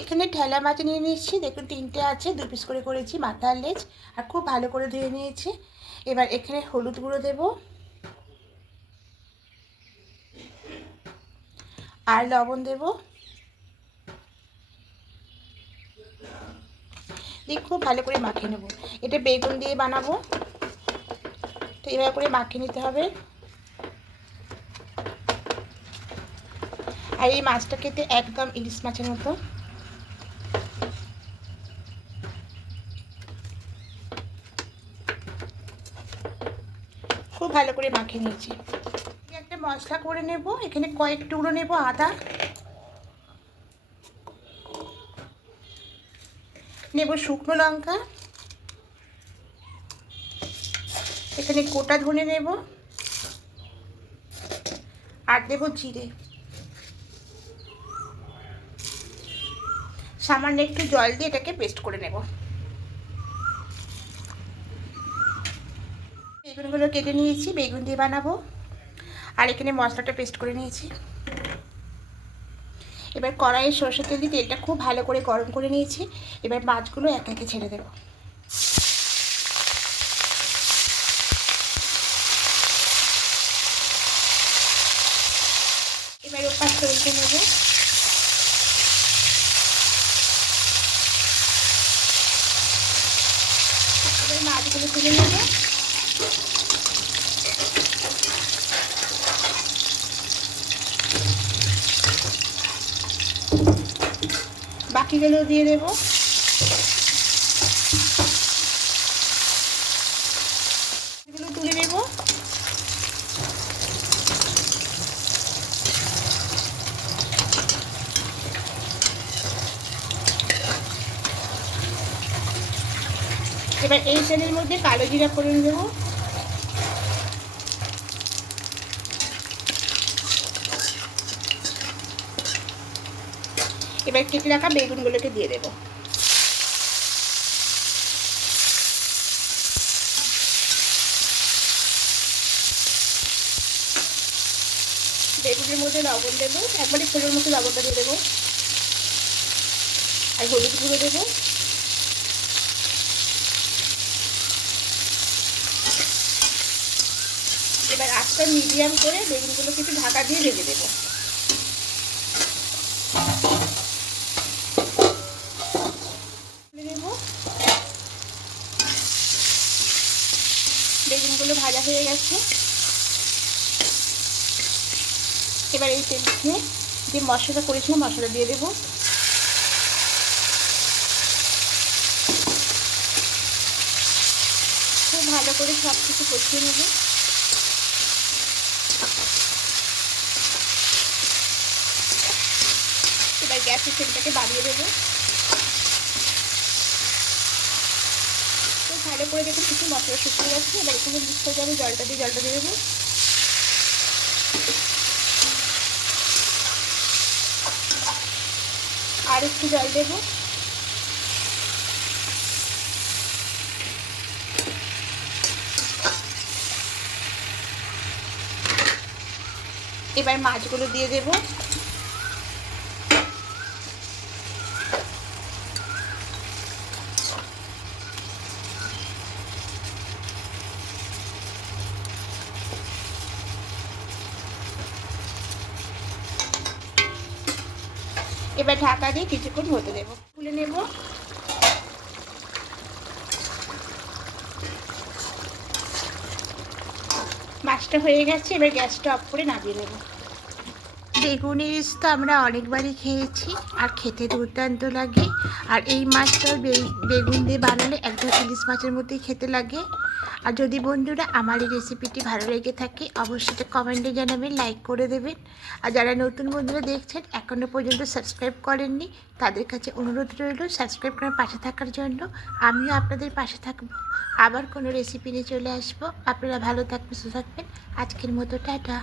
এখানে ঠেলা মাছ নিয়ে নিচ্ছি, দেখুন 3টে আছে, 2 পিস করে করেছি, মাথা আর লেজ, আর খুব ভালো করে ধুয়ে নিয়েছি। এবার এখানে হলুদ গুঁড়ো দেব আর লবণ দেব, দিয়ে খুব ভালো করে মাখিয়ে নেব। এটা বেগুন দিয়ে বানাবো, তো এভাবে করে মাখিয়ে নিতে হবে। আর এই মাছটা খেতে একদম ইলিশ মাছের মতো। খুব ভালো করে মাখিয়ে নিয়েছি। একটা মশলা করে নেব, এখানে কয়েক টুকরো নেব আদা, নেব শুকনো লঙ্কা, এখানে গোটা ধনে নেব, আর দেব জিরে। সামান্য একটু জল দিয়ে এটাকে পেস্ট করে নেব। বেগুনগুলো কেটে নিয়েছি, বেগুন দিয়ে বানাবো। আর এখানে মশলাটা পেস্ট করে নিয়েছি। এবার কড়াইয়ে সরষের তেল দিয়ে তেলটা খুব ভালো করে গরম করে নিয়েছি। এবার মাছগুলো একে একে ছেড়ে দেব। এবার ওপাশ উল্টে নেব। এবার মাছগুলো তুলে নেব। বাকিগুলো দিয়ে দেব। এগুলো তুলে নেব। এবার এই তেলের মধ্যে কালো জিরা ফোড়ন দেব। এবার কেটে রাখা বেগুনগুলোকে দিয়ে দেব। বেগুনের মধ্যে লবণ দেবো, একবারে ছোটোর মতো লবণটা দিয়ে দেবো, আর হলুদ গুঁড়ো দেবো। এবার আঁচটা মিডিয়াম করে বেগুনগুলোকে একটু ঢাকা দিয়ে ভেজে দেবো। বেগুনগুলো ভাজা হয়ে গেছে। এবার এই তেলে যে মশলাটা করেছিলাম মশলা দিয়ে দেবো। খুব ভালো করে সব কিছু কষিয়ে নেব। এবার গ্যাসের ফ্লেমটাকে বাড়িয়ে দেবো। খুব ভালো করে দেখুন কিছু মশলা শুকিয়ে যাচ্ছে। এবার এখানে মিক্স হয়ে যাবে, জলটা দিয়ে দেবো। আর একটু জল দেবো। এবার মাছগুলো দিয়ে দেবো। এবার ঢাকা দিয়ে কিছুক্ষণ হতে দেবো। খুলে নেব। মাছটা হয়ে গেছে, এবার গ্যাসটা অফ করে নামিয়ে নেব। বেগুন ইলিশ তো আমরা অনেকবারই খেয়েছি, আর খেতে দুর্দান্ত লাগে। আর এই মাছটা বেগুন দিয়ে বানালে একদম ইলিশ মাছের মতোই খেতে লাগে। আর যদি বন্ধুরা আমার এই রেসিপিটি ভালো লেগে থাকে অবশ্যই কমেন্টে জানাবেন, লাইক করে দেবেন। আর যারা নতুন বন্ধুরা দেখছেন এখনও পর্যন্ত সাবস্ক্রাইব করেননি তাদের কাছে অনুরোধ রইল সাবস্ক্রাইব করে পাশে থাকার জন্য। আমিও আপনাদের পাশে থাকবো, আবার কোনো রেসিপি নিয়ে চলে আসবো। আপনারা ভালো থাকবেন, সুস্থ থাকবেন। আজকের মতো টাটা।